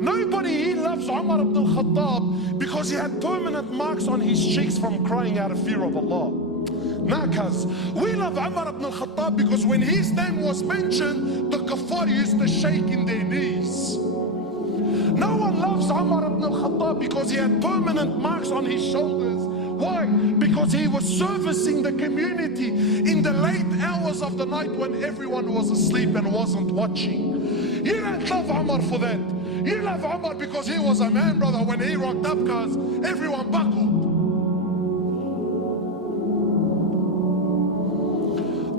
Nobody here loves Umar ibn al-Khattab because he had permanent marks on his cheeks from crying out of fear of Allah. Nah, cuz we love Umar ibn al-Khattab because when his name was mentioned, the kuffar used to shake in their knees. No one loves Umar ibn al-Khattab because he had permanent marks on his shoulders. Why? Because he was servicing the community in the late hours of the night when everyone was asleep and wasn't watching. You don't love Umar for that. You love Umar because he was a man, brother. When he rocked up, cuz everyone buckled.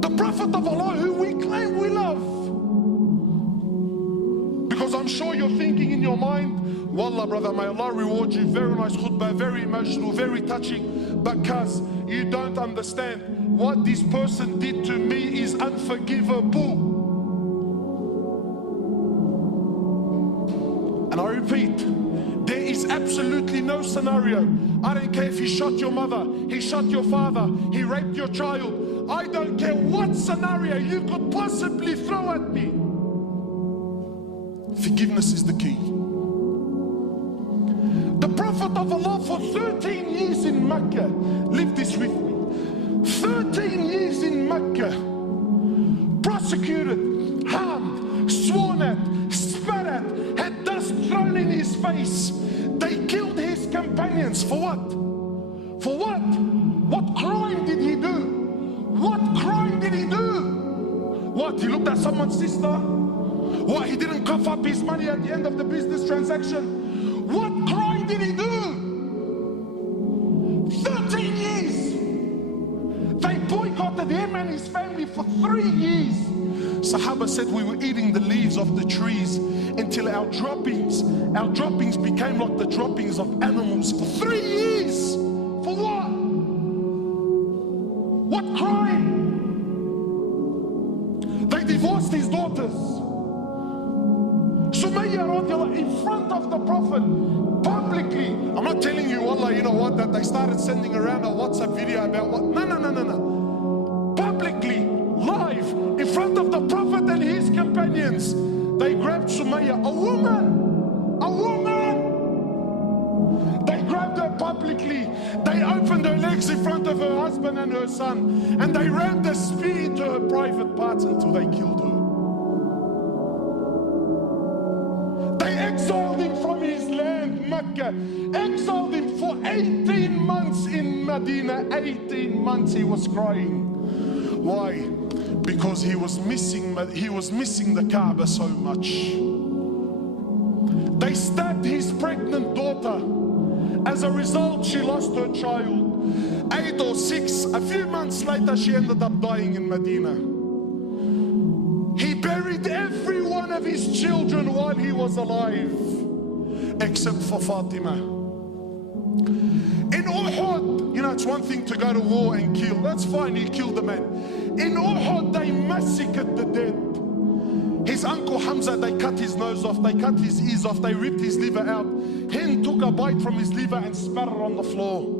The Prophet of Allah who we claim we love. Because I'm sure you're thinking in your mind, Wallah, brother, may Allah reward you. Very nice khutbah, very emotional, very touching. Because you don't understand what this person did to me is unforgivable. And I repeat, there is absolutely no scenario. I don't care if he shot your mother, he shot your father, he raped your child. I don't care what scenario you could possibly throw at me. Forgiveness is the key. The Prophet of Allah for 13 years in Mecca, live this with me, 13 years in Mecca, prosecuted, harmed, sworn at, spat at, had dust thrown in his face. They killed his companions. For what? For what? What crime did he do? What crime did he do? What? He looked at someone's sister? What? He didn't cough up his money at the end of the business transaction? What crime did he do? 13 years. They boycotted him and his family for 3 years. Sahaba said we were eating the leaves of the trees until our droppings became like the droppings of animals for 3 years. For what? What crime? They divorced his daughters. Sumayya radiallahu in front of the Prophet, publicly. I'm not telling you, wallah, you know what, that they started sending around a WhatsApp video about what. No. Publicly, live, in front of the Prophet and his companions, they grabbed Sumayya, a woman. They grabbed her publicly. They opened her legs in front of her husband and her son, and they rammed a spear into her private parts until they killed her. Exiled him from his land, Mecca. Exiled him for 18 months in Medina. 18 months he was crying. Why? Because he was missing the Kaaba so much. They stabbed his pregnant daughter. As a result, she lost her child. 8 or 6, a few months later, she ended up dying in Medina. He buried every one of his children while he was alive, except for Fatima. In Uhud, you know, it's one thing to go to war and kill. That's fine, he killed the man. In Uhud, they massacred the dead. His uncle Hamza, they cut his nose off, they cut his ears off, they ripped his liver out. Hind took a bite from his liver and spat it on the floor.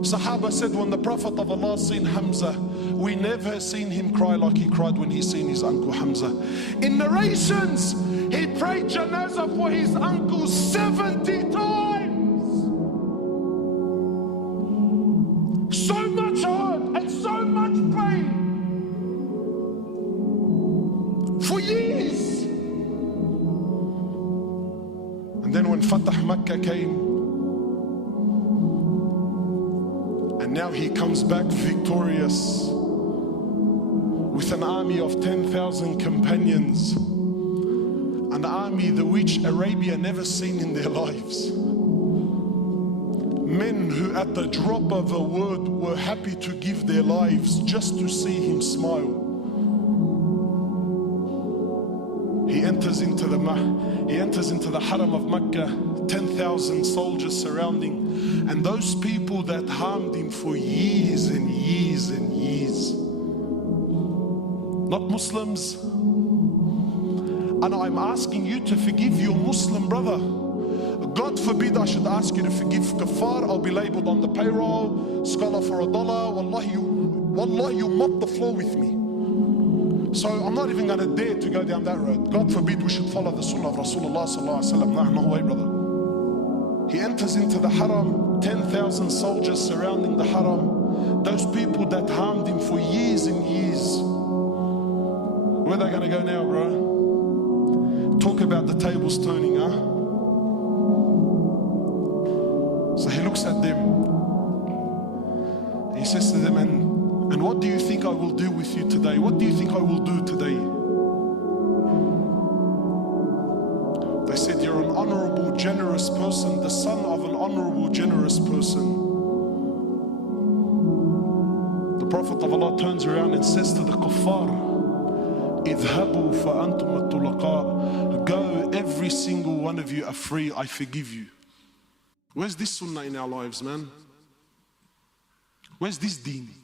Sahaba said when the Prophet of Allah seen Hamza, we never seen him cry like he cried when he seen his uncle Hamza. In narrations, he prayed janazah for his uncle 70 times. So much hurt and so much pain. For years. And then when Fatah Makkah came, and now he comes back victorious with an army of 10,000 companions, an army the which Arabia never seen in their lives. Men who at the drop of a word were happy to give their lives just to see him smile. He enters into the Haram of Mecca, 10,000 soldiers surrounding, and those people that harmed him for years and years and years, not Muslims. And I'm asking you to forgive your Muslim brother. God forbid I should ask you to forgive kuffar. I'll be labeled on the payroll, scholar for $1. Wallahi, you mop the floor with me. So I'm not even going to dare to go down that road. God forbid we should follow the sunnah of Rasulullah sallallahu alaihi wasallam. No way, brother. He enters into the haram, 10,000 soldiers surrounding the haram. Those people that harmed him for years and years. Where are they going to go now, bro? Talk about the tables turning, huh? So he looks at them. He says to them, and what do you think I will do with you today? What do you think I will do today? They said, you're an honorable, generous person, the son of an honorable, generous person. The Prophet of Allah turns around and says to the kuffar, اذهبوا فأنتم الطلقاء. Go, every single one of you are free, I forgive you. Where's this sunnah in our lives, man? Where's this deen?